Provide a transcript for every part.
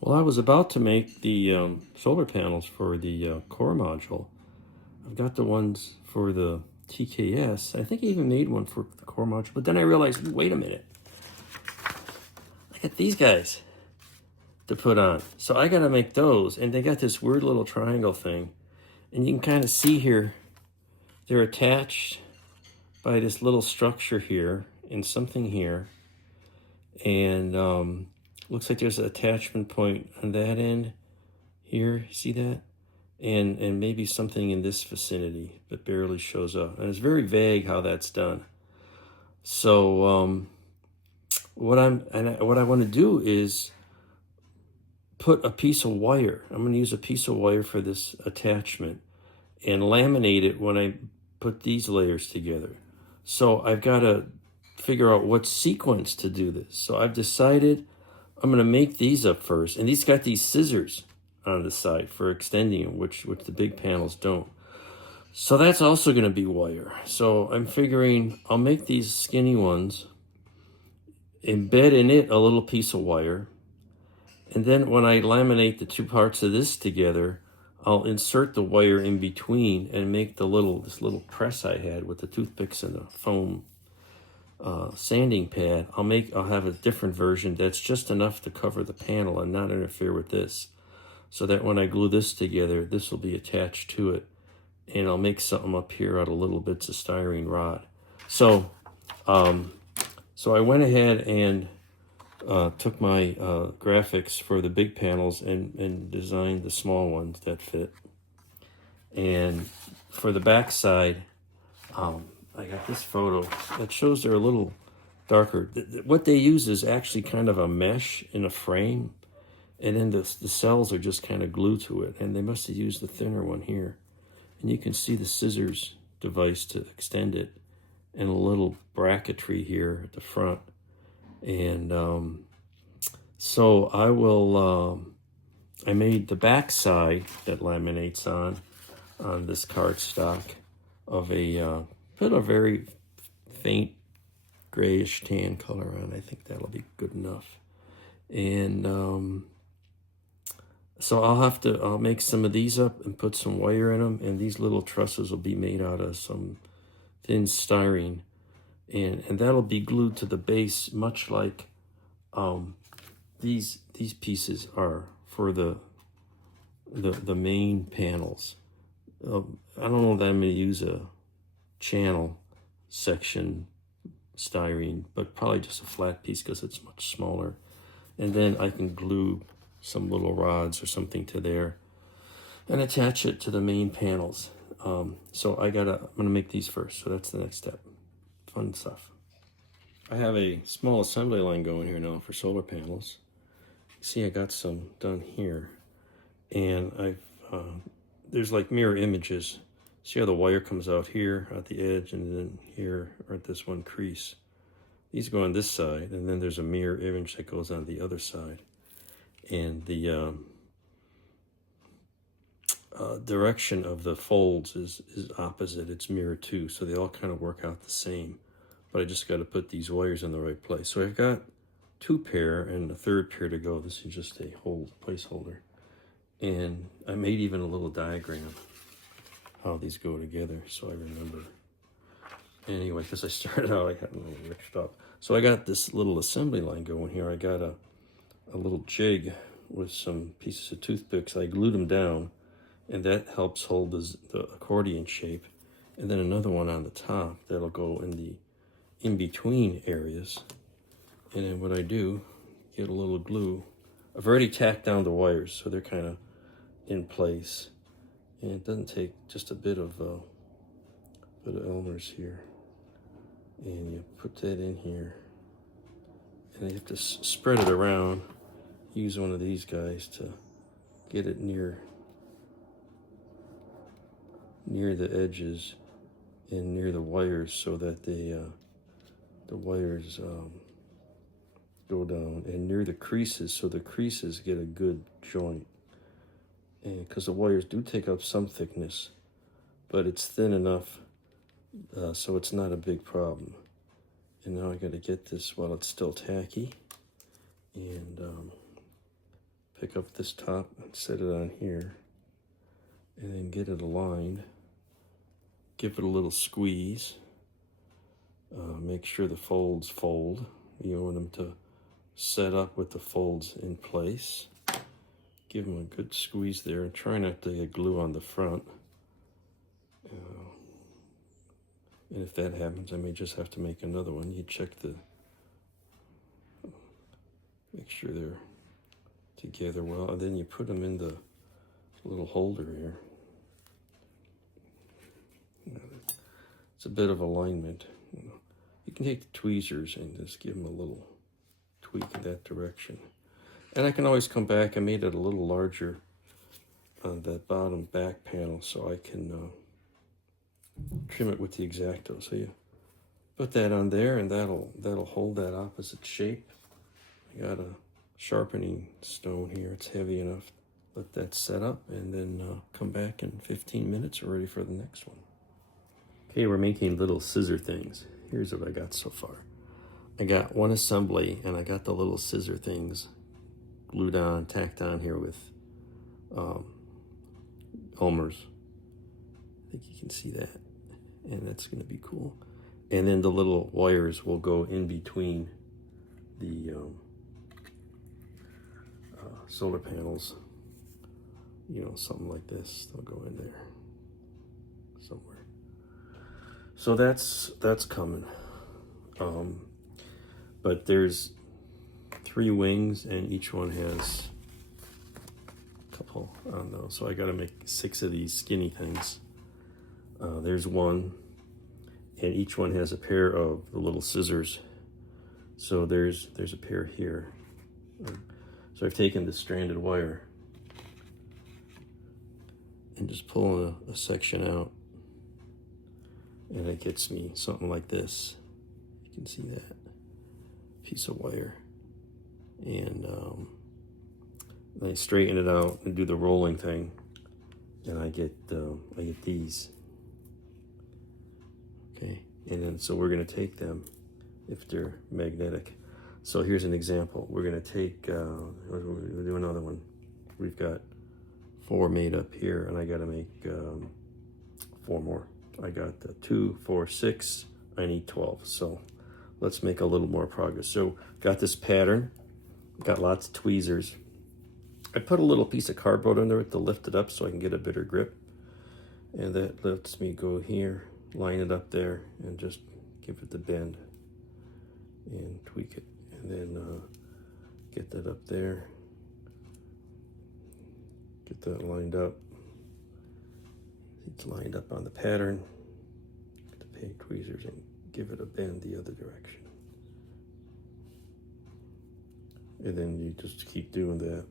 Well, I was about to make the solar panels for the core module. I've got the ones for the TKS. I think I even made one for the core module, but then I realized, wait a minute, I got these guys to put on. So I got to make those, and they got this weird little triangle thing. And you can kind of see here, they're attached by this little structure here and something here. And looks like there's an attachment point on that end here. See that? And maybe something in this vicinity, but barely shows up. And it's very vague how that's done. So what I want to do is put a piece of wire. I'm going to use a piece of wire for this attachment and laminate it when I put these layers together. So I've got to figure out what sequence to do this. So I've decided I'm going to make these up first. And these got these scissors on the side for extending them, which the big panels don't. So that's also going to be wire. So I'm figuring I'll make these skinny ones, embed in it a little piece of wire, and then when I laminate the two parts of this together, I'll insert the wire in between and make this little press I had with the toothpicks and the foam sanding pad. I'll have a different version that's just enough to cover the panel and not interfere with this, so that when I glue this together, this will be attached to it, and I'll make something up here out of little bits of styrene rod. So I went ahead and took my graphics for the big panels and designed the small ones that fit. And for the back side, I got this photo that shows they're a little darker. What they use is actually kind of a mesh in a frame, and then the cells are just kind of glued to it, and they must have used the thinner one here. And you can see the scissors device to extend it, and a little bracketry here at the front. And so I made the back side that laminates on this cardstock of put a very faint grayish tan color on. I think that'll be good enough. And so I'll make some of these up and put some wire in them, and these little trusses will be made out of some thin styrene, and that'll be glued to the base, much like these pieces are for the main panels. I don't know that I'm going to use a channel section styrene, but probably just a flat piece because it's much smaller. And then I can glue some little rods or something to there and attach it to the main panels. So I'm gonna make these first. So that's the next step. Fun stuff. I have a small assembly line going here now for solar panels. See, I got some done here, and there's like mirror images. See how the wire comes out here at the edge, and then here or at this one crease. These go on this side, and then there's a mirror image that goes on the other side. And the direction of the folds is opposite. It's mirror too, so they all kind of work out the same. But I just got to put these wires in the right place. So I've got 2 pair and a 3rd pair to go. This is just a placeholder. And I made even a little diagram how these go together, so I remember. Anyway, because I started out, I got a little mixed up. So I got this little assembly line going here. I got a little jig with some pieces of toothpicks. I glued them down, and that helps hold the accordion shape. And then another one on the top that'll go in the in-between areas. And then what I do, get a little glue. I've already tacked down the wires, so they're kind of in place. And it doesn't take just a bit of Elmer's here. And you put that in here. And you have to spread it around. Use one of these guys to get it near the edges and near the wires, so that the wires go down, and near the creases, so the creases get a good joint. And because the wires do take up some thickness, but it's thin enough so it's not a big problem. And now I got to get this while it's still tacky, and pick up this top and set it on here, and then get it aligned. Give it a little squeeze. Make sure the folds fold. You want them to set up with the folds in place. Give them a good squeeze there, and try not to get glue on the front. And if that happens, I may just have to make another one. You check make sure they're together well, and then you put them in the little holder here. It's a bit of alignment. You can take the tweezers and just give them a little tweak in that direction. And I can always come back. I made it a little larger on that bottom back panel so I can trim it with the X-Acto. So you put that on there, and that'll hold that opposite shape. I got a sharpening stone here. It's heavy enough. Let that set up, and then come back in 15 minutes. We're ready for the next one. Okay, we're making little scissor things. Here's what I got so far. I got one assembly, and I got the little scissor things glued on, tacked on here with Elmer's. I think you can see that, and that's going to be cool. And then the little wires will go in between the solar panels. You know, something like this. They'll go in there somewhere. So that's coming. But there's 3 wings, and each one has a couple on those. So I got to make 6 of these skinny things. There's one, and each one has a pair of the little scissors. So there's a pair here. So I've taken this stranded wire and just pull a section out, and it gets me something like this. You can see that piece of wire, and I straighten it out and do the rolling thing, and I get these. Okay, and then so we're going to take them if they're magnetic. So here's an example. We're going to take, we'll do another one. We've got 4 made up here, and I got to make 4 more. I got 2, 4, 6. I need 12. So let's make a little more progress. So got this pattern, got lots of tweezers. I put a little piece of cardboard under it to lift it up so I can get a better grip. And that lets me go here, line it up there, and just give it the bend and tweak it. And then get that up there. Get that lined up. It's lined up on the pattern. Get the paint tweezers and give it a bend the other direction. And then you just keep doing that.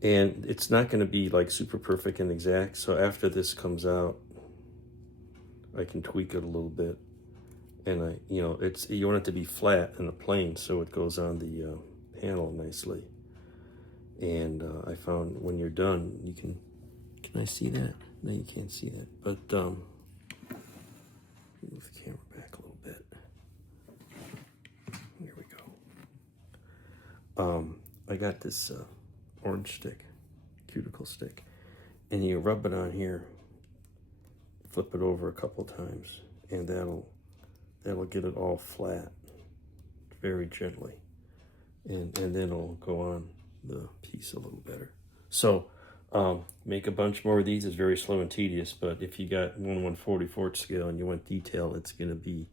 And it's not going to be like super perfect and exact. So after this comes out, I can tweak it a little bit. And you want it to be flat and a plane so it goes on the panel nicely. And I found when you're done, you can I see that? No, you can't see that. But move the camera back a little bit. Here we go. I got this orange stick, cuticle stick, and you rub it on here, flip it over a couple times, and that'll get it all flat very gently, and then it'll go on the piece a little better. So make a bunch more of these. It's very slow and tedious, but if you got 1/144th scale and you want detail, it's going to be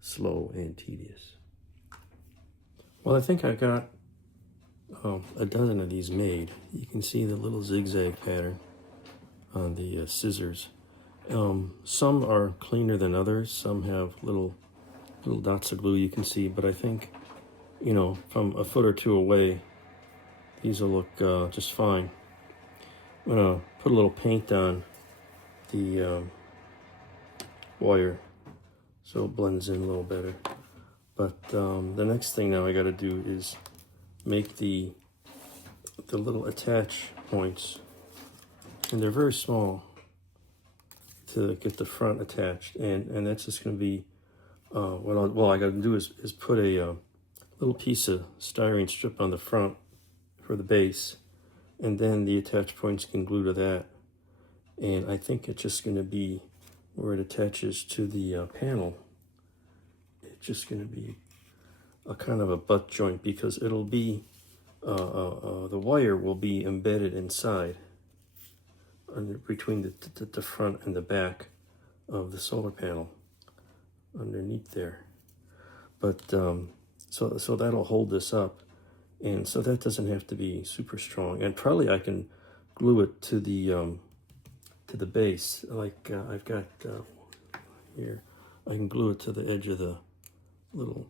slow and tedious. Well, I think I got a dozen of these made. You can see the little zigzag pattern on the scissors. Some are cleaner than others. Some have little dots of glue you can see, but I think, from a foot or two away, these will look just fine. I'm gonna put a little paint on the wire so it blends in a little better. But the next thing now I gotta do is make the little attach points, and they're very small to get the front attached, and that's just gonna be what I gotta do is put a little piece of styrene strip on the front for the base, and then the attach points can glue to that. And I think it's just going to be where it attaches to the panel. It's just going to be a kind of a butt joint, because it'll be the wire will be embedded inside between the front and the back of the solar panel underneath there. But so that'll hold this up, and so that doesn't have to be super strong. And probably I can glue it to the base, like I've got here. I can glue it to the edge of the little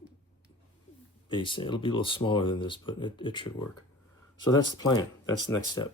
base. It'll be a little smaller than this, but it should work. So that's the plan. That's the next step.